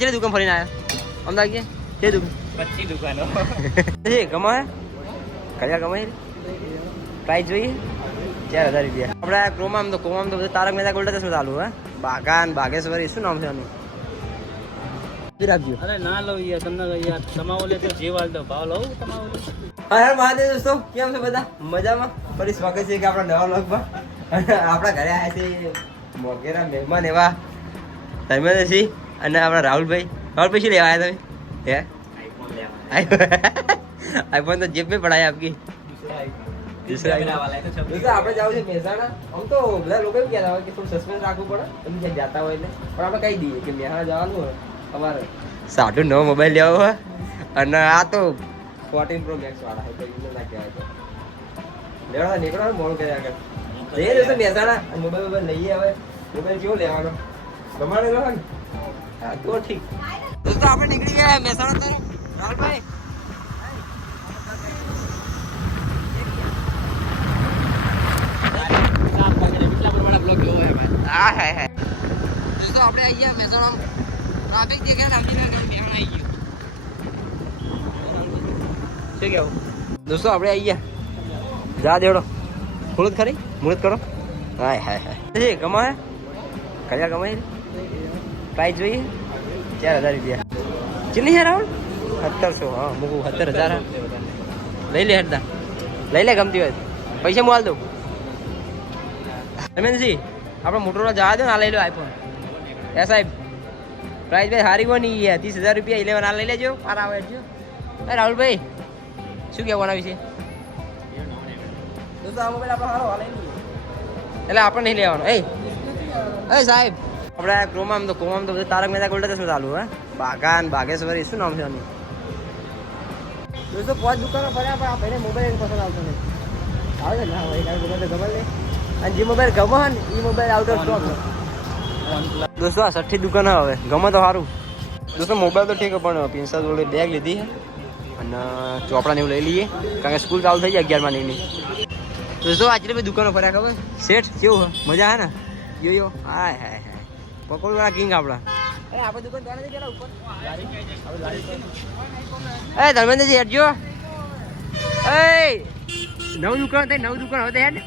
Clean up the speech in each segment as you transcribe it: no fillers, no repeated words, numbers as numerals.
કેટલી દુકાન ફરીને આવ્યા અમદાવાદ કે દુકાન 25 દુકાનો કમાય કયા કમાય પ્રાઇસ જોઈએ 4000 રૂપિયા આપડા ક્રોમામ તો બધું તારક મહેતા ગોલ્ડ ચશ્મા ચાલુ હે બાગાન બાગેશ્વરી શું નામ છે આનું રાખજો અરે ના લો યાર તમને યાર તમાવો લે તો જીવાલ દો ભાવ લો તમાવો હા મહાદેવ દોસ્તો કેમ છે બધા મજામાં ફરી સ્વાગત છે કે આપણા નવા વ્લોગમાં આપણા ઘરે આવ્યા છે મોગેરા મહેમાન એવા ધર્મેન્દ્રસિંહ અને આપણા રાહુલભાઈ શું લેવા આવ્યા તમે હે આઈફોન તો जेब में पड़ा है आपकी दूसरा वाला है तो આપણે જાવ છે મહેસાણા આમ તો બધા લોકો એમ કહેતા હોય કે થોડું સસ્પેન્સ રાખવું પડે એમ જે જાતા હોય એટલે પણ આપણે કહી દઈએ કે મહેસાણા જવાનું હોય તમારે સાડું નવો મોબાઈલ લેવો હોય અને આ તો 14 Pro Max વાળા છે તો એને ના કહેવાય તો લેવા નીકળો મોડું કર્યા આગળ જઈએ દોસ્તો મહેસાણા મોબાઈલ લઈએ હવે મોબાઈલ કેવો લેવાનો તમારે લો ને હા તો ઠીક દોસ્તો આપણે નીકળી ગયા મહેસાણા તારે રાહુલભાઈ હા હે દોસ્તો આપણે આવી ગયા મહેસાણા ટ્રાફિક દેખાય ને આપણી બેહાણ આવી ગયું શું કેવું દોસ્તો આપણે આવી ગયા જા દેડો મુહૂર્ત ખરી મુહૂર્ત કરો હાય હાય હાય કમાય કયા કમાય પ્રાઇસ જોઈએ 4000 રૂપિયા કેટલી છે રાહુલ 1700 હા મૂકું 17000 લઈ લે હટતા લઈ લે ગમતી હોય પૈસા હું હાલ દઉં ધર્મેન્દ્રસિંહ આપણે મોટરોલા જવા દો ને આ લઈ લો આઈફોન એ સાહેબ પ્રાઇસ ભાઈ સારી હોય નહીં 30000 રૂપિયા 11 આ લઈ લેજો પાર આવે જો રાહુલભાઈ શું કહેવાના વિશે દોસ્તો આ મોબાઈલ આપણે સારો હાલે એટલે આપણે નહીં લેવાનો એ સાહેબ આપણે ક્રોમામ તો બધું તારક મહેતા ગોલ્ડ ચશ્મા ચાલુ હે બાગાન બાગેશ્વરી શું નામ છે આનું દોસ્તો 5 દુકાનો ફર્યા પણ આ ભાઈને મોબાઈલ પસંદ આવતો નહીં આવે છે ના ભાઈ મોબાઈલ તો ગમે નહીં અને જે મોબાઈલ ગમે ને એ મોબાઈલ આઉટ ઓફ સ્ટોક દોસ્તો આ 60 દુકાન હવે ગમે તો સારું દોસ્તો મોબાઈલ તો ઠીક પણ પિન્સા જોડે બેગ લીધી છે અને ચોપડા ને એવું લઈ લઈએ કારણ કે સ્કૂલ ચાલુ થઈ જાય 11 માં નહીં દોસ્તો આટલી બધી દુકાનો ફર્યા ખબર શેઠ કેવું મજા હે ને યો હાય હાય હાય પકોડી વાળા કિંગ આપડા અરે આપણે દુકાન જાણે છે ઉપર એ ધર્મેન્દ્રજી હેડજો એ નવ દુકાન થઈ નવ દુકાન હવે હેડ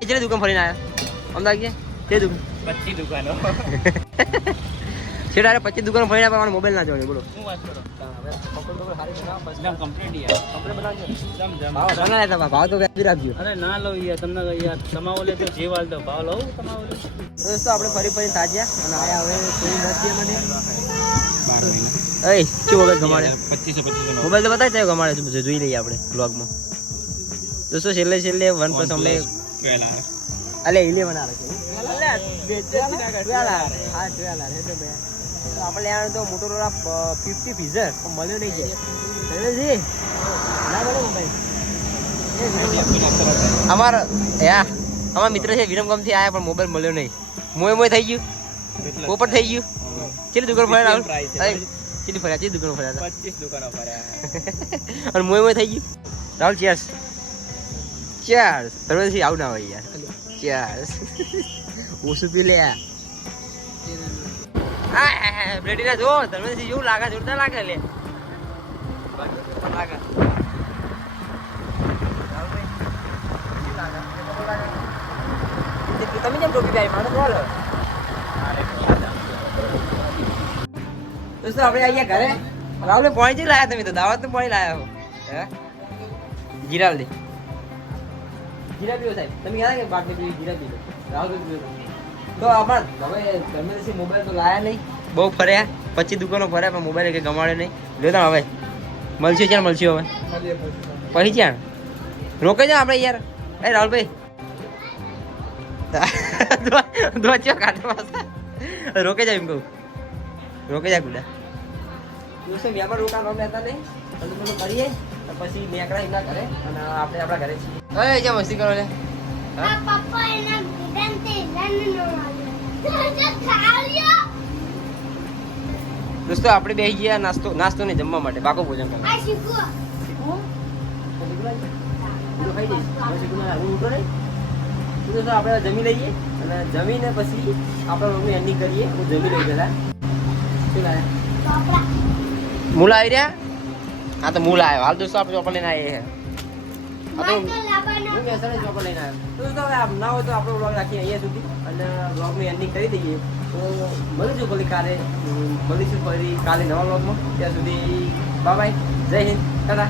કેટલી દુકાન ફરીને આવ્યા અમદાવાદ કે દુકાન 25 દુકાનો છેડા 25 દુકાનો ફરીને આવ્યા મોબાઈલ ના જોડે બોલો શું વાત કરો ભાવ તો વ્યાપી રાખજો અરે ના લો યાર તમને યાર તમાવો લે તો જીવાલ દો ભાવ લો તમાવો લે દોસ્તો આપણે ફરી તાજ્યા અને આયા હવે કોઈ નથી મને એ શું મોબાઈલ ગમાડે 25 મોબાઈલ તો બતાય છે ગમાડે છે જોઈ લઈએ આપણે બ્લોગમાં દોસ્તો છેલ્લે OnePlus અમને અલે 11 આવે છે આપણે લેવાનું તો મોટોરોલા 50 ફીઝર પણ મળ્યો નહીં જાય ના બોલો મોબાઈલ અમારા મિત્ર છે વિરમગામથી આવ્યા પણ મોબાઈલ મળ્યો નહીં મોય થઈ ગયું પોપટ થઈ ગયું કેટલી દુકાન ફર્યા રાહુલ કેટલી ફર્યા કેટલી દુકાનો ફર્યા 25 દુકાનો ફર્યા અને મોય થઈ ગયું રાહુલ ચેર્સ ધર્મેન્દ્રસિંહ આવું ના હોય યાર ચેર્સ ઓછું પી લે બ્લેડીના જો ધર્મેન્દ્રસિંહ જેવું લાગે જોરદાર લાગે લે લાગે તમે કેમ ટોપી પહેરી મારો બોલ દોસ્તો આપણે આયા ઘરે રાહુલ પાણી જ લાયા તમે તો દાવત નું પાણી લાયા હો હે જીરા દે જીરા પીવો સાહેબ તમે કહેતા કે બાટલી પીવી જીરા પીવો રાહુલ પીવો તો અમાર હવે ધર્મેન્દ્રસિંહ મોબાઈલ તો લાયા નહીં બહુ ફર્યા 25 દુકાનો ફર્યા પણ મોબાઈલ કે ગમાડે નહીં લેતા હવે મળશે ક્યાં મળશે હવે પછી ક્યાં રોકે જા આપણે યાર એ રાહુલભાઈ દોચ્યો કાઢે રોકે જા એમ કહું રોકે જા ગુડા દોસ્તો મેમાં રોકા ગમે હતા નહીં બધું કરીએ પછી મેકડા એમના ઘરે અને આપણે આપણા ઘરે છીએ હવે જ્યાં મસ્તી કરો લે પપ્પા એના દોસ્તો આપણે બેસી ગયા નાસ્તો ને જમવા માટે બાકો ભોજન કરવા દોસ્તો આપણે જમી લઈએ અને જમીને પછી આપણે મમ્મી એન્ડિંગ કરીએ હું જમી લઈ પેલા શું લાયા મૂલા આવી રહ્યા હા તો મૂલા આવ્યો હાલ દોસ્તો આપણે ચોપર લઈને આવીએ છે હું મહેસાણા ચોપર લઈને આવ્યો તો દોસ્તો હવે આપ ના હોય તો આપણો બ્લોગ રાખીએ અહીંયા સુધી અને બ્લોગની એન્ડિંગ કરી દઈએ તો મળીશું ફરી કાલે મળીશું ફરી કાલે નવા બ્લોગમાં ત્યાં સુધી બાય બાય જય હિન્દ ટાટા